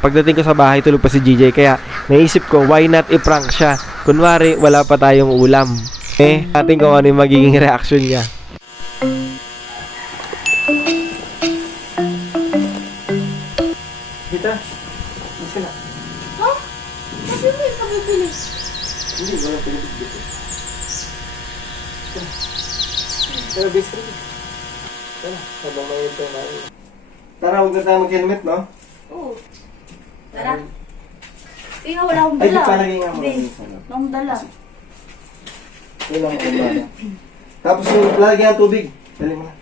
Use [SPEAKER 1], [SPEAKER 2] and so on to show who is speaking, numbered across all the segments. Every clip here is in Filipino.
[SPEAKER 1] Pagdating ko sa bahay, tulog pa si GJ. Kaya naisip ko, why not i-prank siya? Kunwari, wala pa tayong ulam. Ating kung ano yung magiging reaction niya. Dita, gusto na.
[SPEAKER 2] Ha? Sabi mo yung kabibili.
[SPEAKER 1] Hindi, wala pinabig dito. Tara, base rin. Tara, habang may ito na. Tara, huwag na tayo mag-helmet, no?
[SPEAKER 2] Oo. Tara. Tingnan, wala akong
[SPEAKER 1] Ay,
[SPEAKER 2] dala.
[SPEAKER 1] di palagay nga mo.
[SPEAKER 2] Hindi. Wala akong dala.
[SPEAKER 1] Yun lang ang bala. Tapos yung lalagyan ng tubig. Dali mo na.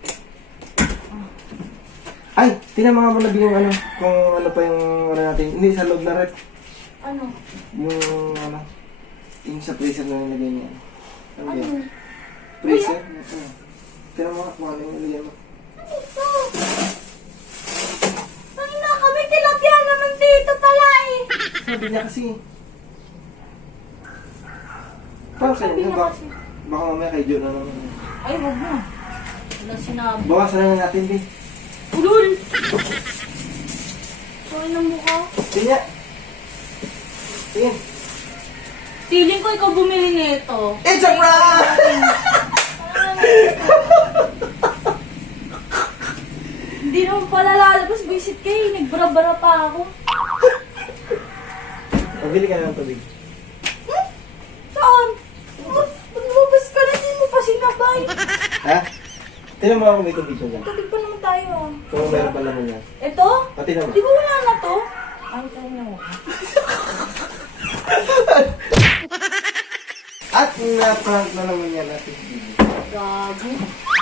[SPEAKER 1] Ay, tinama mo na yung ano, kung ano pa yung ano natin. Hindi, sa loob na rep.
[SPEAKER 2] Ano?
[SPEAKER 1] Yung ano, yung sa freezer na nilagay niya. Ano
[SPEAKER 2] Ano?
[SPEAKER 1] yan? Freezer? Ano? Tinama mo kung ano yung nilagay mo.
[SPEAKER 2] Ano ito? Ay na, kami tilapia naman dito pala eh.
[SPEAKER 1] Sabi niya kasi. Parang
[SPEAKER 2] Sabi
[SPEAKER 1] sa'yo,
[SPEAKER 2] niya
[SPEAKER 1] baka,
[SPEAKER 2] kasi.
[SPEAKER 1] baka mamaya kay Joe na naman.
[SPEAKER 2] Ay, wag mo. Wala sinabi.
[SPEAKER 1] Bawasan na lang natin, di.
[SPEAKER 2] Ulul! Sorry na mukha.
[SPEAKER 1] Tingnan. Tingin.
[SPEAKER 2] Feeling ko ikaw bumili nito.
[SPEAKER 1] It's a prank!
[SPEAKER 2] Hindi naman pala lalabas. Visit kayo. Nagbara-bara pa ako.
[SPEAKER 1] Pabili ka na ng tubig.
[SPEAKER 2] Hmm? Saan? Lumabas ka na. Hindi mo pa sinabay.
[SPEAKER 1] Ha? Tingnan mo ako may tubig ko dyan.
[SPEAKER 2] Tubig pa naman tayo ah.
[SPEAKER 1] Kung meron pa naman yan.
[SPEAKER 2] Ito?
[SPEAKER 1] Pati naman.
[SPEAKER 2] Di ba wala na to? Ay, tayo na mo.
[SPEAKER 1] At na-prank na naman yan natin.
[SPEAKER 2] Gago.